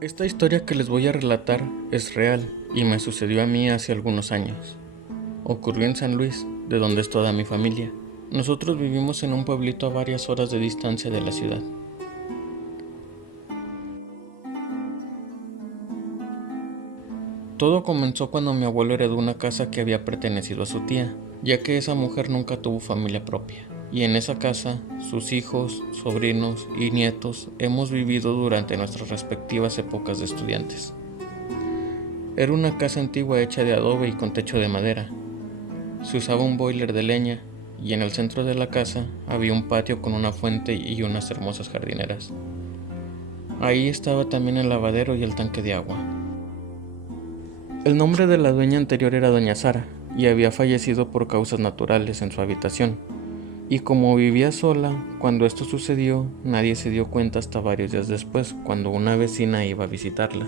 Esta historia que les voy a relatar es real y me sucedió a mí hace algunos años. Ocurrió en San Luis, de donde es toda mi familia. Nosotros vivimos en un pueblito a varias horas de distancia de la ciudad. Todo comenzó cuando mi abuelo heredó una casa que había pertenecido a su tía, ya que esa mujer nunca tuvo familia propia. Y en esa casa, sus hijos, sobrinos y nietos hemos vivido durante nuestras respectivas épocas de estudiantes. Era una casa antigua hecha de adobe y con techo de madera. Se usaba un boiler de leña y en el centro de la casa había un patio con una fuente y unas hermosas jardineras. Ahí estaba también el lavadero y el tanque de agua. El nombre de la dueña anterior era Doña Sara y había fallecido por causas naturales en su habitación. Y como vivía sola, cuando esto sucedió, nadie se dio cuenta hasta varios días después, cuando una vecina iba a visitarla.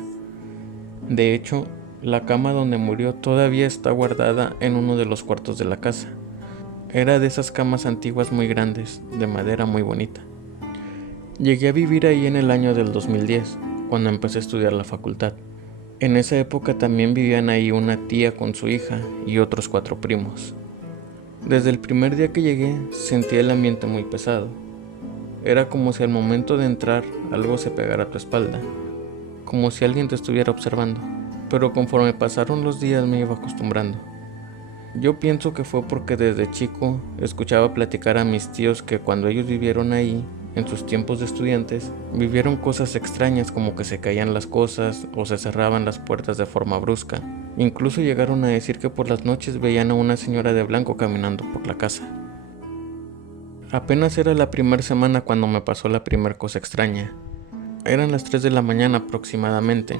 De hecho, la cama donde murió todavía está guardada en uno de los cuartos de la casa. Era de esas camas antiguas muy grandes, de madera muy bonita. Llegué a vivir ahí en el año del 2010, cuando empecé a estudiar la facultad. En esa época también vivían ahí una tía con su hija y otros 4 primos. Desde el primer día que llegué sentí el ambiente muy pesado. Era como si al momento de entrar algo se pegara a tu espalda, como si alguien te estuviera observando, pero conforme pasaron los días me iba acostumbrando. Yo pienso que fue porque desde chico escuchaba platicar a mis tíos que cuando ellos vivieron ahí, en sus tiempos de estudiantes, vivieron cosas extrañas como que se caían las cosas o se cerraban las puertas de forma brusca. Incluso llegaron a decir que por las noches veían a una señora de blanco caminando por la casa. Apenas era la primera semana cuando me pasó la primera cosa extraña. Eran las 3 de la mañana aproximadamente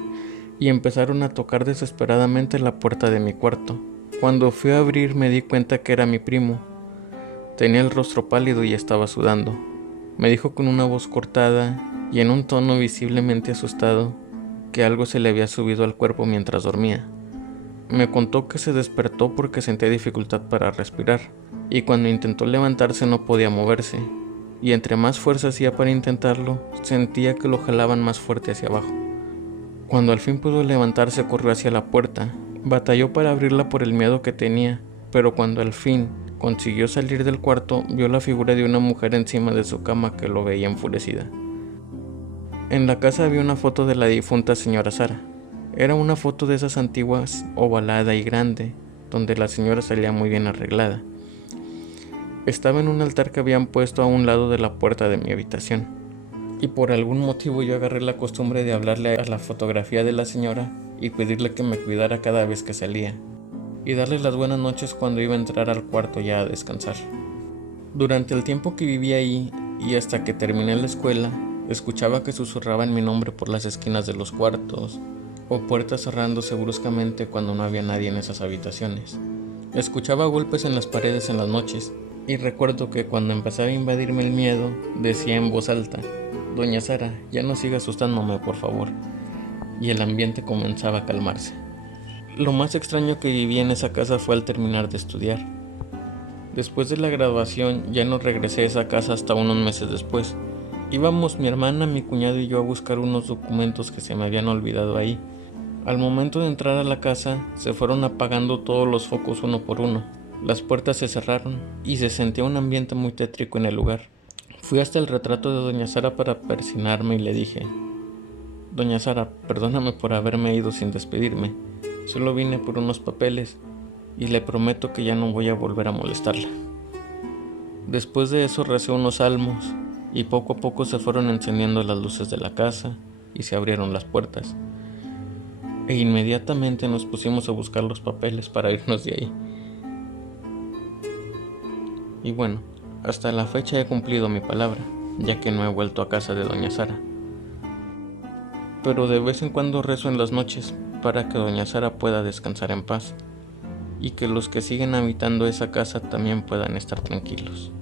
y empezaron a tocar desesperadamente la puerta de mi cuarto. Cuando fui a abrir me di cuenta que era mi primo. Tenía el rostro pálido y estaba sudando. Me dijo con una voz cortada y en un tono visiblemente asustado que algo se le había subido al cuerpo mientras dormía. Me contó que se despertó porque sentía dificultad para respirar y cuando intentó levantarse no podía moverse y entre más fuerza hacía para intentarlo, sentía que lo jalaban más fuerte hacia abajo. Cuando al fin pudo levantarse corrió hacia la puerta, batalló para abrirla por el miedo que tenía, pero cuando al fin consiguió salir del cuarto vio la figura de una mujer encima de su cama que lo veía enfurecida. En la casa había una foto de la difunta señora Sara. Era una foto de esas antiguas, ovalada y grande, donde la señora salía muy bien arreglada. Estaba en un altar que habían puesto a un lado de la puerta de mi habitación. Y por algún motivo yo agarré la costumbre de hablarle a la fotografía de la señora y pedirle que me cuidara cada vez que salía, y darle las buenas noches cuando iba a entrar al cuarto ya a descansar. Durante el tiempo que viví ahí y hasta que terminé la escuela, escuchaba que susurraban mi nombre por las esquinas de los cuartos, o puertas cerrándose bruscamente cuando no había nadie en esas habitaciones. Escuchaba golpes en las paredes en las noches, y recuerdo que cuando empezaba a invadirme el miedo, decía en voz alta: «Doña Sara, ya no siga asustándome, por favor», y el ambiente comenzaba a calmarse. Lo más extraño que viví en esa casa fue al terminar de estudiar. Después de la graduación ya no regresé a esa casa hasta unos meses después. Íbamos mi hermana, mi cuñado y yo a buscar unos documentos que se me habían olvidado ahí. Al momento de entrar a la casa, se fueron apagando todos los focos uno por uno. Las puertas se cerraron y se sentía un ambiente muy tétrico en el lugar. Fui hasta el retrato de Doña Sara para persignarme y le dije: «Doña Sara, perdóname por haberme ido sin despedirme. Solo vine por unos papeles y le prometo que ya no voy a volver a molestarla». Después de eso recé unos salmos y poco a poco se fueron encendiendo las luces de la casa y se abrieron las puertas. E inmediatamente nos pusimos a buscar los papeles para irnos de ahí. Y bueno, hasta la fecha he cumplido mi palabra, ya que no he vuelto a casa de Doña Sara. Pero de vez en cuando rezo en las noches para que Doña Sara pueda descansar en paz y que los que siguen habitando esa casa también puedan estar tranquilos.